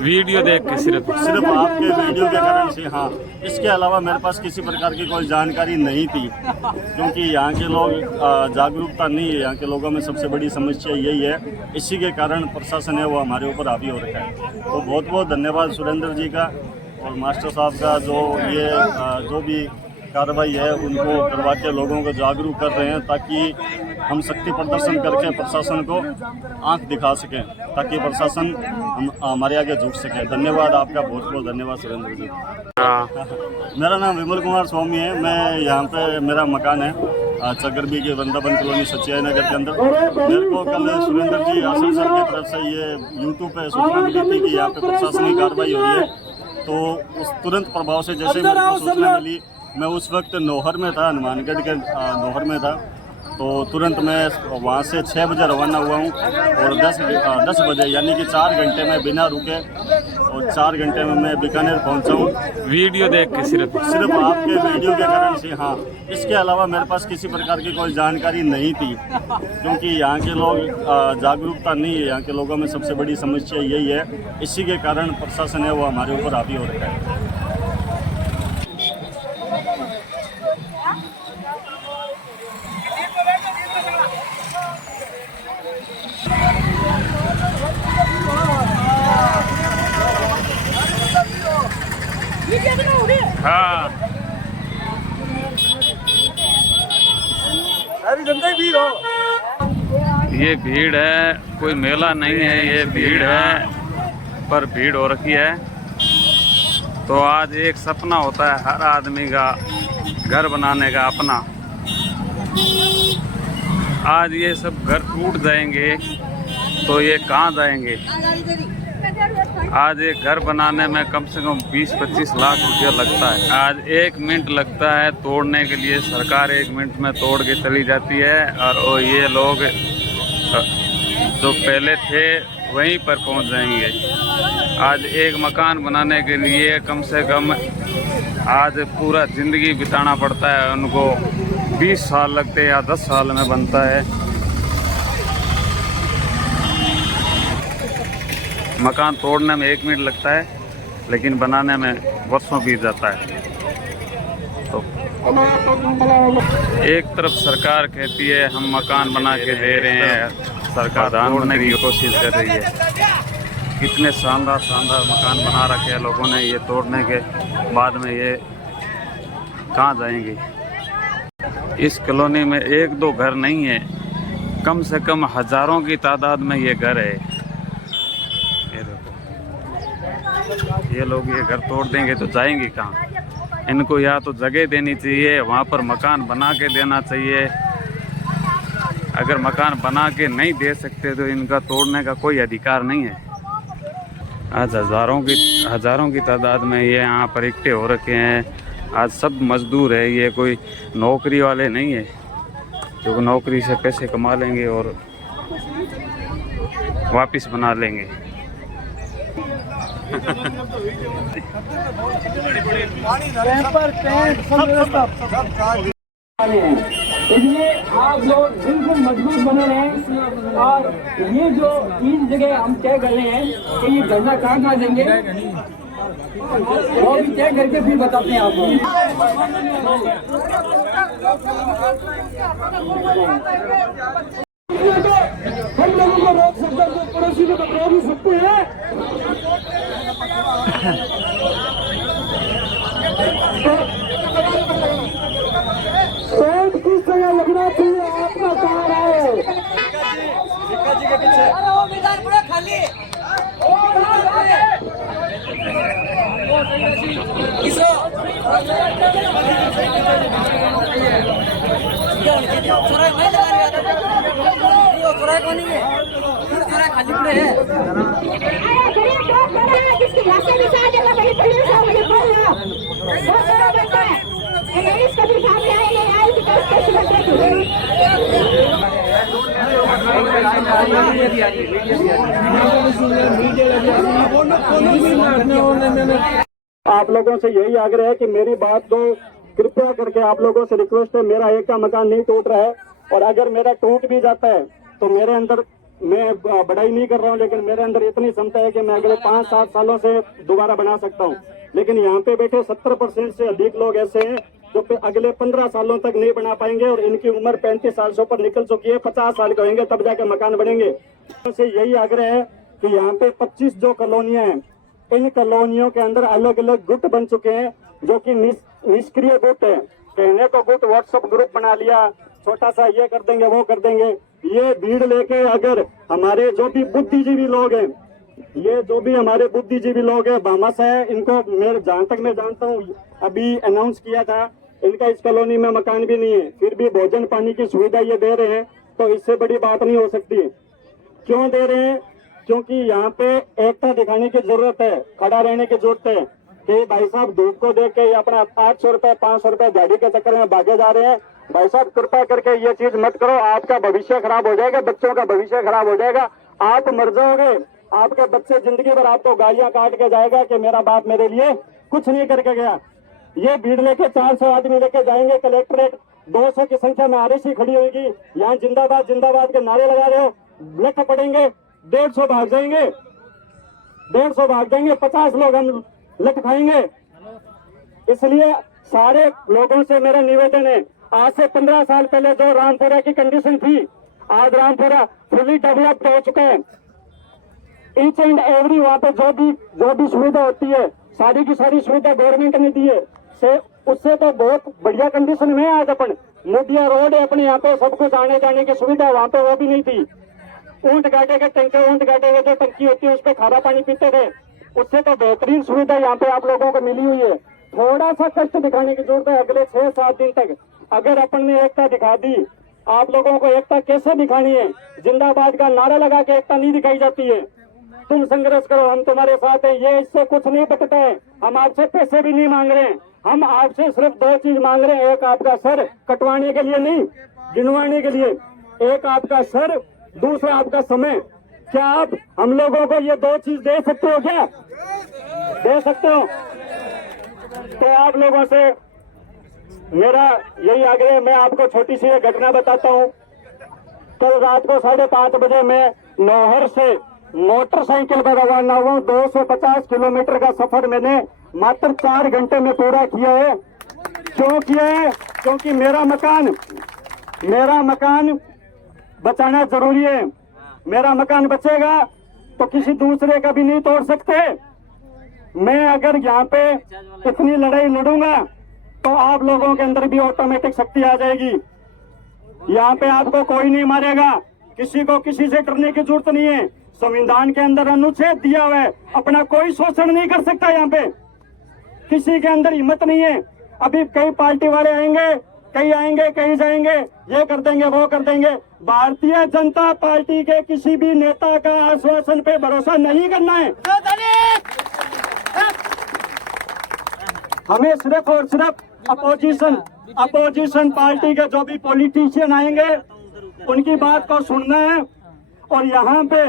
Video देख के सिर्फ आपके वीडियो के कारण से। हाँ, इसके अलावा मेरे पास किसी प्रकार की कोई जानकारी नहीं थी, क्योंकि यहाँ के लोग जागरूकता नहीं है। यहाँ के लोगों में सबसे बड़ी समस्या यही है, इसी के कारण प्रशासन है वो हमारे ऊपर हावी हो रखा है। तो बहुत बहुत धन्यवाद सुरेंद्र जी का और मास्टर साहब का, जो भी कार्रवाई है उनको करवा के लोगों को जागरूक कर रहे हैं, ताकि हम शक्ति प्रदर्शन करके प्रशासन को आंख दिखा सकें, ताकि प्रशासन हमारे आगे झुक सके। धन्यवाद आपका, बहुत बहुत धन्यवाद सुरेंद्र जी। मेरा नाम विमल कुमार स्वामी है। मैं यहाँ पे मेरा मकान है चकरबी के वृंदावन कॉलोनी सचिया नगर के अंदर। मेरे को कल सुरेंद्र जी आसर सर की तरफ से ये यूट्यूब पे सूचना मिली थी कि यहाँ पे प्रशासनिक कार्रवाई हो रही है। तो उस तुरंत प्रभाव से जैसे मेरे को सूचना मिली, मैं उस वक्त नौहर में था, हनुमानगढ़ के नौहर में था। तो तुरंत मैं वहाँ से 6 बजे रवाना हुआ हूँ और 10 बजे यानी कि 4 घंटे में बिना रुके और 4 घंटे में मैं बीकानेर पहुँचा हूँ। वीडियो देख के सिर्फ आपके वीडियो के कारण से। हाँ, इसके अलावा मेरे पास किसी प्रकार की कोई जानकारी नहीं थी, क्योंकि यहाँ के लोग जागरूकता नहीं है। यहाँ के लोगों में सबसे बड़ी समस्या यही है, इसी के कारण प्रशासन है वो हमारे ऊपर हावी हो रखा है। हाँ, ये भीड़ है, कोई मेला नहीं है, ये भीड़ है, पर भीड़ हो रखी है। तो आज एक सपना होता है हर आदमी का, घर बनाने का अपना। आज ये सब घर टूट जाएंगे तो ये कहाँ जाएंगे? आज एक घर बनाने में कम से कम 20-25 लाख रुपया लगता है। आज 1 मिनट लगता है तोड़ने के लिए, सरकार 1 मिनट में तोड़ के चली जाती है। और ये लोग जो पहले थे वहीं पर पहुंच जाएंगे। आज एक मकान बनाने के लिए कम से कम आज पूरा ज़िंदगी बिताना पड़ता है उनको। 20 साल लगते हैं या 10 साल में बनता है। मकान तोड़ने में 1 मिनट लगता है, लेकिन बनाने में वर्षों बीत जाता है। तो एक तरफ सरकार कहती है हम मकान बना के दे रहे हैं, सरकार तोड़ने की कोशिश कर रही है। कितने शानदार मकान बना रखे हैं लोगों ने, ये तोड़ने के बाद में ये कहाँ जाएंगे? इस कॉलोनी में 1-2 घर नहीं है, कम से कम हज़ारों की तादाद में ये घर है। ये लोग ये घर तोड़ देंगे तो जाएंगे कहाँ? इनको या तो जगह देनी चाहिए, वहाँ पर मकान बना के देना चाहिए। अगर मकान बना के नहीं दे सकते तो इनका तोड़ने का कोई अधिकार नहीं है। आज हज़ारों की तादाद में ये यहाँ पर इकट्ठे हो रखे हैं। आज सब मजदूर है, ये कोई नौकरी वाले नहीं है जो नौकरी से पैसे कमा लेंगे और वापस बना लेंगे। इसलिए आप लोग बिल्कुल मजबूत बने रहें। और ये जो 3 जगह हम तय कर रहे हैं कि ये धरना कहाँ देंगे, वो भी तय करके फिर बताते हैं आपको। हम लोगों को रोक सकते हैं, तो पड़ोसी को रोक भी सकते हैं। किस जगह लगना चाहिए आपका कहाँ है? जी के पीछे खाली खाली पड़े हैं। जिसकी भाषा में आप लोगों से यही आग्रह है कि मेरी बात को कृपया करके आप लोगों से रिक्वेस्ट है, मेरा एक का मकान नहीं टूट रहा है, और अगर मेरा टूट भी जाता है तो मेरे अंदर मैं बड़ाई नहीं कर रहा हूँ, लेकिन मेरे अंदर इतनी क्षमता है कि मैं अगले 5-7 सालों से दोबारा बना सकता हूँ। लेकिन यहाँ पे बैठे 70% से अधिक लोग ऐसे हैं जो अगले 15 सालों तक नहीं बना पाएंगे, और इनकी उम्र 35 साल से ऊपर निकल चुकी है। 50 साल के होंगे तब जाके मकान बनेंगे। से यही आग्रह है कि यहाँ पे 25 जो कॉलोनियां हैं, इन कॉलोनियों के अंदर अलग अलग गुट बन चुके हैं, जो कि निष्क्रिय गुट है। कहने को गुट व्हाट्सएप ग्रुप बना लिया, छोटा सा ये कर देंगे वो कर देंगे। ये भीड़ लेके अगर हमारे जो भी बुद्धिजीवी लोग हैं, ये जो भी हमारे बुद्धिजीवी लोग हैं, भामाश है, इनको मैं जहाँ तक मैं जानता हूँ अभी अनाउंस किया था, इनका इस कॉलोनी में मकान भी नहीं है, फिर भी भोजन पानी की सुविधा ये दे रहे हैं। तो इससे बड़ी बात नहीं हो सकती। क्यों दे रहे हैं? क्योंकि यहाँ पे एकता दिखाने की जरूरत है, खड़ा रहने की जरूरत है कि भाई साहब धूप को देख के अपना 800 रुपए 500 रुपए गाड़ी के चक्कर में भागे जा रहे हैं। भाई साहब कृपा करके ये चीज मत करो, आपका भविष्य खराब हो जाएगा, बच्चों का भविष्य खराब हो जाएगा, आप मर जाओगे, आपके बच्चे जिंदगी भर आपको गालियां काट के जाएगा कि मेरा बाप मेरे लिए कुछ नहीं करके गया। ये भीड़ लेके 400 आदमी लेके जाएंगे कलेक्ट्रेट, 200 की संख्या में आरएसी खड़ी होगी, यहाँ जिंदाबाद जिंदाबाद के नारे लगा रहे हो, लठ पड़ेंगे, 150 भाग जाएंगे, 150 भाग जाएंगे, 50 लोग हम लठ खाएंगे। इसलिए सारे लोगों से मेरा निवेदन है, आज से 15 साल पहले जो रामपुरा की कंडीशन थी, आज रामपुरा फुली डेवलप्ड हो चुका है। ईच एंड एवरी वहाँ पे जो भी सुविधा होती है, सारी की सारी सुविधा गवर्नमेंट ने दी है। उससे तो बहुत बढ़िया कंडीशन में आज अपन मोदिया रोड है अपने यहाँ पे, सब कुछ आने जाने की सुविधा, वहाँ पे वो भी नहीं थी। ऊंट गाटे के टंके, ऊंट गाटे के जो टंकी होती है उस पर खारा पानी पीते थे, उससे तो बेहतरीन सुविधा यहाँ पे आप लोगों को मिली हुई है। थोड़ा सा कष्ट दिखाने की जरूरत है अगले 6-7 दिन तक। अगर अपन ने एकता दिखा दी, आप लोगों को एकता कैसे दिखानी है? जिंदाबाद का नारा लगा के एकता नहीं दिखाई जाती है। तुम संघर्ष करो, हम तुम्हारे साथ हैं, ये इससे कुछ नहीं बचता है। हम आपसे पैसे भी नहीं मांग रहे हैं, हम आपसे सिर्फ 2 चीज मांग रहे हैं। एक आपका सर कटवाने के लिए नहीं, गिनवाने के लिए। एक आपका सर, दूसरा आपका समय। क्या आप हम लोगों को ये 2 चीज दे सकते हो? क्या दे सकते हो? तो आप लोगों से मेरा यही आग्रह। मैं आपको छोटी सी एक घटना बताता हूँ। कल रात को 5:30 बजे मैं नौहर से मोटरसाइकिल पर रवाना हुआ। 250 किलोमीटर का सफर मैंने मात्र 4 घंटे में पूरा किया है। क्यों किया है? क्योंकि मेरा मकान बचाना जरूरी है। मेरा मकान बचेगा तो किसी दूसरे का भी नहीं तोड़ सकते। मैं अगर यहाँ पे इतनी लड़ाई लड़ूंगा तो आप लोगों के अंदर भी ऑटोमेटिक शक्ति आ जाएगी। यहाँ पे आपको कोई नहीं मारेगा, किसी को किसी से डरने की जरूरत नहीं है। संविधान के अंदर अनुच्छेद दिया हुआ है, अपना कोई शोषण नहीं कर सकता। यहाँ पे किसी के अंदर हिम्मत नहीं है। अभी कई पार्टी वाले आएंगे, कहीं जाएंगे, ये कर देंगे वो कर देंगे। भारतीय जनता पार्टी के किसी भी नेता का आश्वासन पे भरोसा नहीं करना है। हमें सिर्फ और सिर्फ अपोजिशन पार्टी के जो भी पॉलिटिशियन आएंगे उनकी बात को सुनना है। और यहाँ पे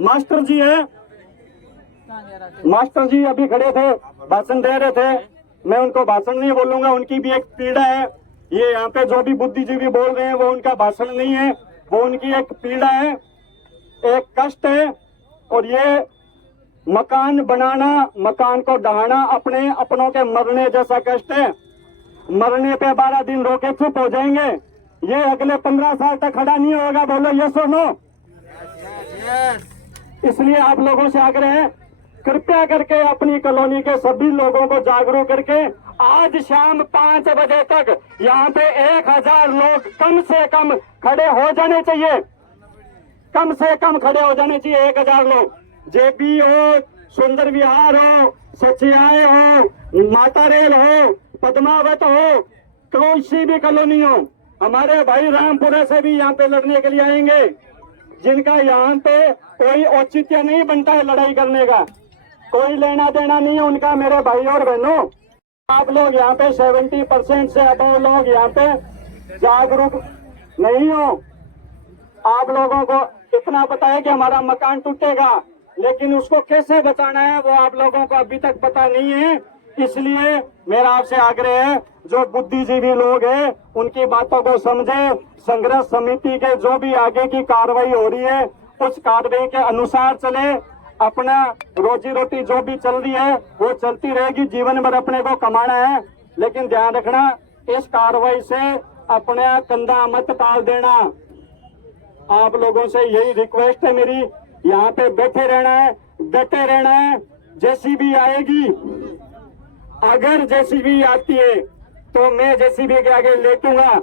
मास्टर जी है, मास्टर जी अभी खड़े थे, भाषण दे रहे थे। मैं उनको भाषण नहीं बोलूंगा, उनकी भी एक पीड़ा है। ये यहाँ पे जो भी बुद्धिजीवी बोल रहे हैं वो उनका भाषण नहीं है, वो उनकी एक पीड़ा है, एक कष्ट है। और ये मकान बनाना, मकान को ढहाना अपनों के मरने जैसा कष्ट है। मरने पे 12 दिन रोके चुप हो जाएंगे। ये अगले 15 साल तक खड़ा नहीं होगा। बोलो यस और नो? इसलिए आप लोगों से आग्रह है, कृपया करके अपनी कॉलोनी के सभी लोगों को जागरूक करके आज शाम 5 बजे तक यहाँ पे 1000 लोग कम से कम खड़े हो जाने चाहिए। कम से कम खड़े हो जाने चाहिए 1000 लोग। जेपी हो, सुंदर विहार हो, सचियाए हो, माता रेल हो, पद्मावत हो, कोई भी कॉलोनी हो, हमारे भाई रामपुरा से भी यहाँ पे लड़ने के लिए आएंगे, जिनका यहाँ पे कोई औचित्य नहीं बनता है लड़ाई करने का, कोई लेना देना नहीं है उनका। मेरे भाई और बहनों, आप लोग यहाँ पे 70% से अबव लोग यहाँ पे जागरूक नहीं हो। आप लोगों को इतना पता है कि हमारा मकान टूटेगा, लेकिन उसको कैसे बचाना है वो आप लोगों को अभी तक पता नहीं है। इसलिए मेरा आपसे आग्रह है, जो बुद्धिजीवी लोग हैं उनकी बातों को समझे। संघर्ष समिति के जो भी आगे की कार्रवाई हो रही है उस कार्रवाई के अनुसार चले। अपना रोजी रोटी जो भी चल रही है वो चलती रहेगी, जीवन भर अपने को कमाना है, लेकिन ध्यान रखना इस कार्रवाई से अपना कंधा मत टाल देना। आप लोगों से यही रिक्वेस्ट है मेरी, यहाँ पे बैठे रहना है, डटे रहना है। जेसीबी आएगी, अगर जेसीबी आती है तो मैं जेसीबी के आगे लेटूंगा,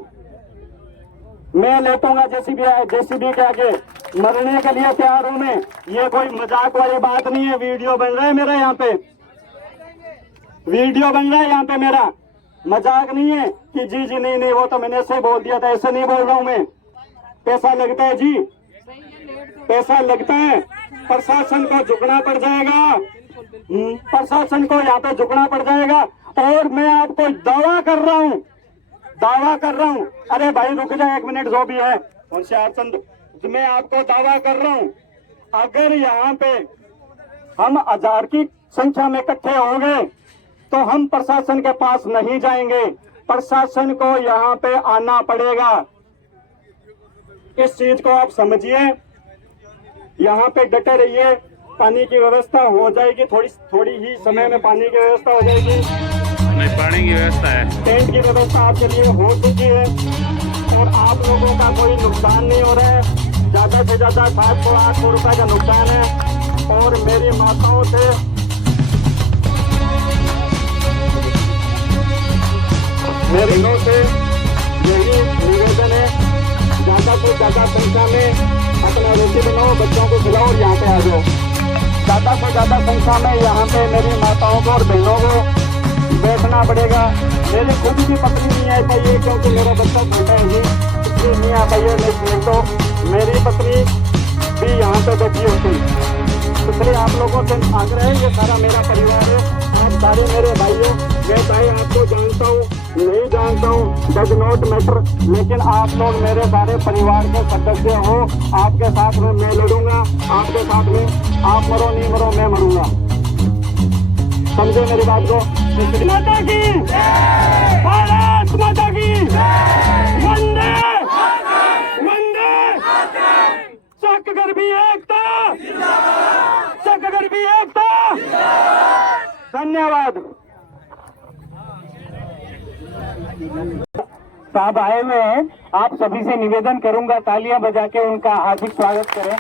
मैं लेटूंगा जेसीबी के आगे, मरने के लिए तैयार हूं मैं। ये कोई मजाक वाली बात नहीं है। वीडियो बन रहा है मेरा यहाँ पे, वीडियो बन रहा है यहाँ पे मेरा, मजाक नहीं है कि जी जी नहीं वो तो मैंने ऐसे बोल दिया था, ऐसे नहीं बोल रहा हूं मैं। पैसा लगता है जी, पैसा लगता है, प्रशासन को झुकना पड़ जाएगा, प्रशासन को यहाँ पे झुकना पड़ जाएगा। और मैं आपको दावा कर रहा हूँ, अरे भाई रुक जाए 1 मिनट, जो भी है होशियार चंद, मैं आपको दावा कर रहा हूँ, अगर यहाँ पे हम 1000 की संख्या में इकट्ठे हो गए तो हम प्रशासन के पास नहीं जाएंगे, प्रशासन को यहाँ पे आना पड़ेगा। इस चीज को आप समझिए, यहाँ पे डटे रहिए। पानी की व्यवस्था हो जाएगी, थोड़ी ही समय में पानी की व्यवस्था हो जाएगी। नहीं, पानी की व्यवस्था है, टेंट की व्यवस्था आपके लिए हो चुकी है और आप लोगों का कोई नुकसान नहीं हो रहा है। ज्यादा से ज्यादा 700-800 रुपए का नुकसान है। और मेरी माताओं से मेरे लोगों से यही निवेदन है, ज्यादा से ज्यादा संख्या में अपना रोटी बनाओ, बच्चों को खिलाओ और यहाँ पे आ जाओ। ज्यादा से ज्यादा संख्या में यहाँ पे मेरी माताओं को और बहनों को बैठना पड़ेगा। मेरी खुद की पत्नी नहीं आ पाई है क्योंकि मेरा बच्चा छोटा है जी, इसलिए नहीं आ पाई है, नहीं तो मेरी पत्नी भी यहाँ पे बैठी होती। इसलिए आप लोगों से आग्रह है, ये सारा मेरा परिवार है, आप सारे मेरे भाई हो। मैं चाहे आपको जानता हूँ नहीं जानता हूँ, डज नॉट मैटर, लेकिन आप लोग मेरे सारे परिवार के सदस्य हो। आपके साथ में मैं लड़ूंगा, आपके साथ में आप मरो नहीं मरो मैं मरूंगा, समझे मेरी बात को। माता की भारत माता की वंदे वंदे। चक गरबी एकता, चक गरबी एकता। धन्यवाद। साहब आए हुए हैं, आप सभी से निवेदन करूंगा तालियां बजा के उनका हार्दिक स्वागत करें।